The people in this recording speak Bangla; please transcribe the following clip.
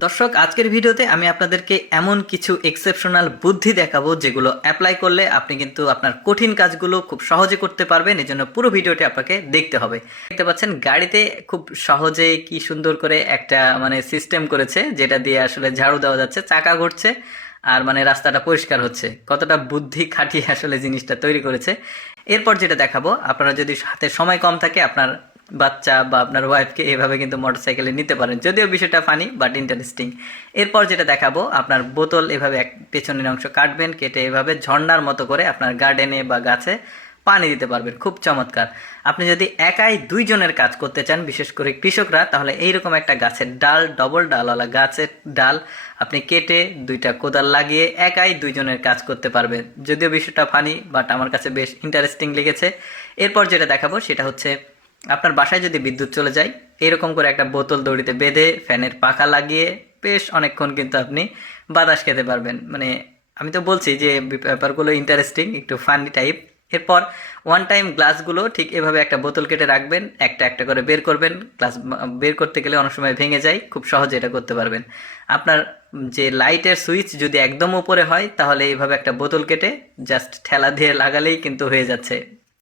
দর্শক, আজকের ভিডিওতে আমি আপনাদেরকে এমন কিছু এক্সেপশনাল বুদ্ধি দেখাবো যেগুলো অ্যাপ্লাই করলে আপনি কিন্তু আপনার কঠিন কাজগুলো খুব সহজে করতে পারবেন। এজন্য পুরো ভিডিওটি আপনাকে দেখতে হবে। দেখতে পাচ্ছেন গাড়িতে খুব সহজে কি সুন্দর করে একটা সিস্টেম করেছে, যেটা দিয়ে আসলে ঝাড়ু দেওয়া যাচ্ছে, চাকা ঘুরছে আর রাস্তাটা পরিষ্কার হচ্ছে। কতটা বুদ্ধি খাটিয়ে আসলে জিনিসটা তৈরি করেছে। এরপর যেটা দেখাবো, আপনারা যদি হাতে সময় কম থাকে, আপনার বাচ্চা বা আপনার ওয়াইফকে এভাবে কিন্তু মোটরসাইকেলে নিতে পারেন, যদিও বিষয়টা ফানি বাট ইন্টারেস্টিং। এরপর যেটা দেখাবো, আপনার বোতল এভাবে এক পেছনের অংশ কাটবেন, কেটে এভাবে ঝর্ণার মতো করে আপনার গার্ডেনে বা গাছে পানি দিতে পারবেন। খুব চমৎকার। আপনি যদি একাই দুইজনের কাজ করতে চান, বিশেষ করে কৃষকরা, তাহলে এইরকম একটা গাছের ডাল, ডবল ডালওয়ালা গাছের ডাল আপনি কেটে দুইটা কোদাল লাগিয়ে একাই দুইজনের কাজ করতে পারবেন। যদিও বিষয়টা ফানি বাট আমার কাছে বেশ ইন্টারেস্টিং লেগেছে। এরপর যেটা দেখাবো সেটা হচ্ছে, আপনার বাসায় যদি বিদ্যুৎ চলে যায়, এরকম করে একটা বোতল দড়িতে বেঁধে ফ্যানের পাখা লাগিয়ে বেশ অনেকক্ষণ কিন্তু আপনি বাতাস খেতে পারবেন। আমি তো বলছি যে ব্যাপারগুলো ইন্টারেস্টিং, একটু ফানি টাইপ। এরপর ওয়ান টাইম গ্লাসগুলো ঠিক এভাবে একটা বোতল কেটে রাখবেন, একটা একটা করে বের করবেন। গ্লাস বের করতে গেলে অনেক সময় ভেঙে যায়, খুব সহজে এটা করতে পারবেন। আপনার যে লাইটের সুইচ যদি একদম উপরে হয়, তাহলে এইভাবে একটা বোতল কেটে জাস্ট ঠেলা দিয়ে লাগালেই কিন্তু হয়ে যাচ্ছে।